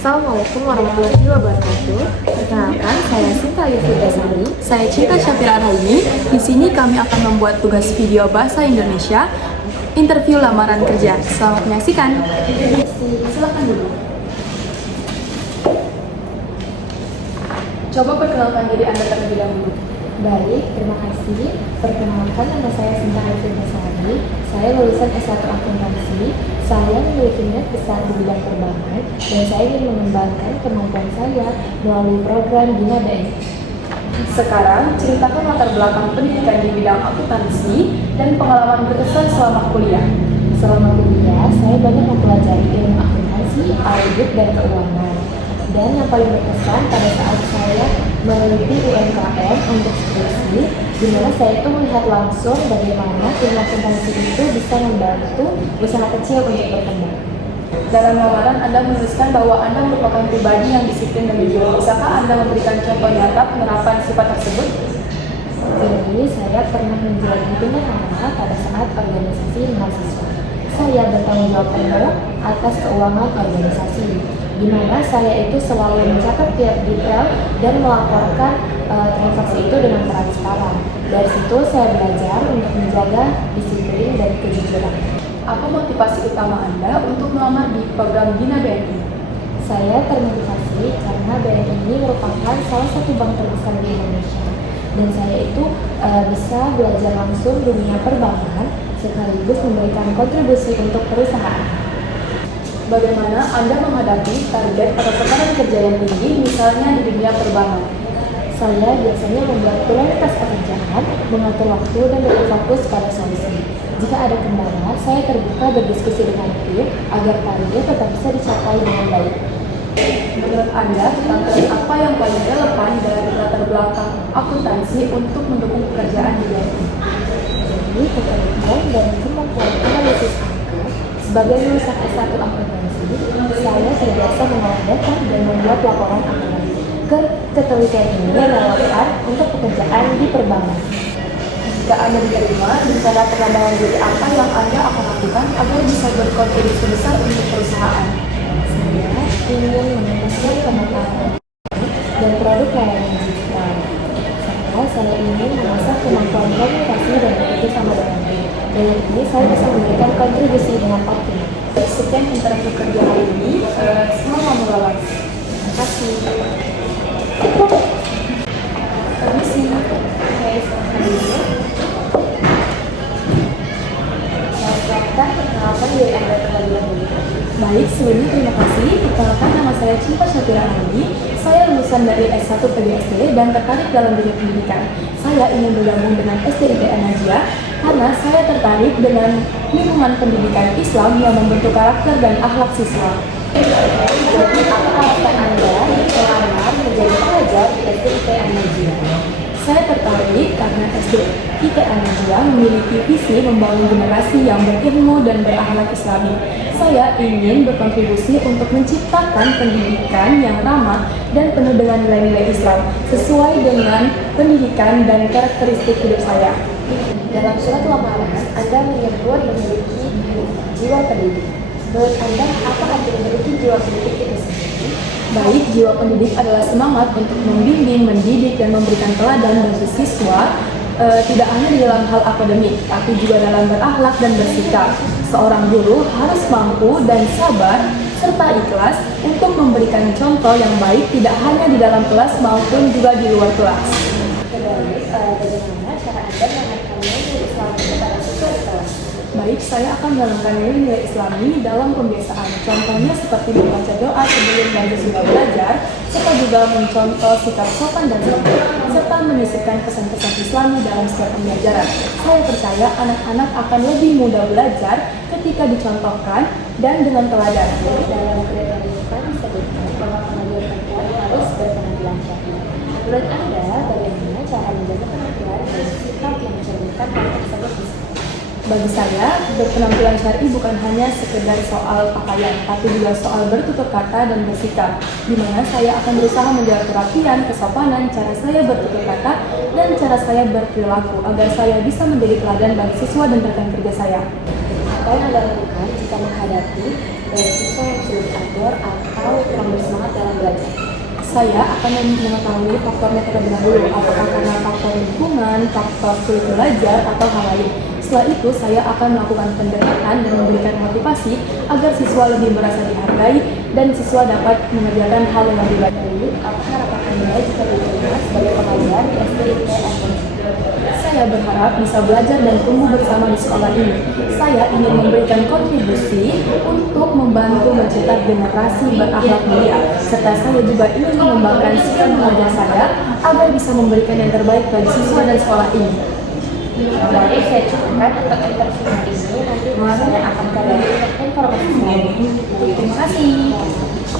Assalamualaikum warahmatullahi wabarakatuh. Perkenalkan, saya Sinta Yufidasani. Saya Cinta Syafira Raini. Di sini kami akan membuat tugas video bahasa Indonesia, interview lamaran kerja. Selamat menyaksikan. Silakan dulu. Coba perkenalkan diri Anda terlebih dahulu. Baik, terima kasih. Perkenalkan, nama saya Sinta Yufidasani. Saya lulusan S1 Akuntansi. Saya memiliki minat besar di bidang perbankan dan saya ingin mengembangkan kemampuan saya melalui program Bina BNI. Sekarang, ceritakan latar belakang pendidikan di bidang akuntansi dan pengalaman berkesan selama kuliah. Selama kuliah, saya banyak mempelajari ilmu akuntansi, audit, dan keuangan. Dan yang paling berkesan pada saat saya meneliti UMKM untuk skripsi, di mana saya itu melihat langsung bagaimana ilmu akuntansi itu bisa membantu usaha kecil untuk berkembang. Dalam lamaran, Anda menuliskan bahwa Anda merupakan pribadi yang disiplin dan jujur. Bisakah Anda memberikan contoh nyata penerapan sifat tersebut? Jadi, saya pernah menjadi bendahara pada saat organisasi mahasiswa. Saya bertanggung jawab penuh atas keuangan organisasi, di mana saya itu selalu mencatat tiap detail dan melaporkan transaksi itu dengan transparan. Dari situ saya belajar untuk menjaga disiplin dan kejujuran. Apa motivasi utama Anda untuk melamar di program Bina BNI? Saya termotivasi karena BNI ini merupakan salah satu bank terbesar di Indonesia. Dan saya itu bisa belajar langsung dunia perbankan sekaligus memberikan kontribusi untuk perusahaan. Bagaimana Anda menghadapi target atau tekanan kerja yang tinggi, misalnya di dunia perbankan? Saya biasanya membuat prioritas pekerjaan, mengatur waktu, dan berfokus pada solusi. Jika ada kendala, saya terbuka berdiskusi dengan tim agar target tetap bisa dicapai dengan baik. Menurut Anda, tantangan apa yang paling relevan dari latar belakang akuntansi untuk mendukung pekerjaan di BNI? Jadi, keterlibatan dan kemampuan analisis angka sebagai lulusan S1 akuntansi, saya terbiasa mengolah data dan membuat laporan akuntansi. Ketelitian ini relevan untuk pekerjaan di perbankan. Jika Anda diterima, rencana pengembangan diri apa yang Anda akan lakukan agar bisa berkontribusi besar untuk perusahaan? Saya ingin meningkatkan pengetahuan dan produk layanan digital. Serta saya ingin mengasah kemampuan komunikasi dan bekerja sama dengan tim. Dengan ini saya bisa memberikan kontribusi dengan optimal. Sekian interview kerja hari ini. Semoga lolos. Terima kasih. Permisi. Perkenalkan diri Anda terlebih dahulu. Baik, sebelumnya terima kasih. Perkenalkan, nama saya Cinta Syafira Raini. Saya lulusan dari S1 PGSD dan tertarik dalam dunia pendidikan. Saya ingin bergabung dengan SDIT An-Najiyah karena saya tertarik dengan lingkungan pendidikan Islam yang membentuk karakter dan akhlak siswa. Jadi, apa alasan Anda melamar menjadi pelajar di SDIT An-Najiyah? Saya tertarik karena SDIT An-Najiyah memiliki visi membangun generasi yang berilmu dan berakhlak Islami. Saya ingin berkontribusi untuk menciptakan pendidikan yang ramah dan penuh dengan nilai-nilai Islam sesuai dengan pendidikan dan karakteristik hidup saya. Dalam surat lamaran, Anda menyebut memiliki jiwa pendidik. Menurut Anda, apa arti memiliki jiwa pendidik itu sendiri? Baik, jiwa pendidik adalah semangat untuk membimbing, mendidik, dan memberikan teladan bagi siswa, tidak hanya di dalam hal akademik, tapi juga dalam berakhlak dan bersikap. Seorang guru harus mampu dan sabar serta ikhlas untuk memberikan contoh yang baik tidak hanya di dalam kelas maupun juga di luar kelas. Bagaimana cara Anda mengajarkan nilai Islam kepada siswa di kelas? Baik, saya akan menanamkan nilai-nilai Islami dalam pembiasaan. Contohnya seperti membaca doa sebelum dan sesudah belajar, serta juga mencontoh sikap sopan dan santun, serta menyisipkan pesan-pesan Islami dalam setiap pembelajaran. Saya percaya anak-anak akan lebih mudah belajar ketika dicontohkan dan dengan teladan. Dalam pendidikan disebutkan bahwa kemajuan perempuan harus berpenampilan syar'i. Menurut Anda, bagaimana cara menjaga penampilan dan sikap yang mencerminkan hal tersebut? Bagi saya, berpenampilan syar'i bukan hanya sekedar soal pakaian, tapi juga soal bertutur kata dan bersikap, di mana saya akan berusaha menjaga kerapian, kesopanan, cara saya bertutur kata, dan cara saya berperilaku, agar saya bisa menjadi teladan bagi siswa dan rekan kerja saya. Apa yang Anda lakukan jika menghadapi siswa yang sulit diatur atau kurang bersemangat dalam belajar? Saya akan mengetahui faktornya terlebih dahulu, apakah karena faktor lingkungan, faktor sulit belajar, atau hal lain. Setelah itu, saya akan melakukan pendekatan dan memberikan motivasi agar siswa lebih merasa dihargai dan siswa dapat mengerjakan hal yang lebih baik. Apa harapan Anda jika diterima sebagai pengajar di SDIT FMC? Saya berharap bisa belajar dan tumbuh bersama di sekolah ini. Saya ingin memberikan kontribusi untuk membantu mencetak generasi berakhlak mulia, serta saya juga ingin mengembangkan skill mengajar saya agar bisa memberikan yang terbaik bagi siswa dan sekolah ini. Baik, saya cukupkan untuk interview hari ini. Nanti saya akan kabarin informasi selanjutnya. Terima kasih.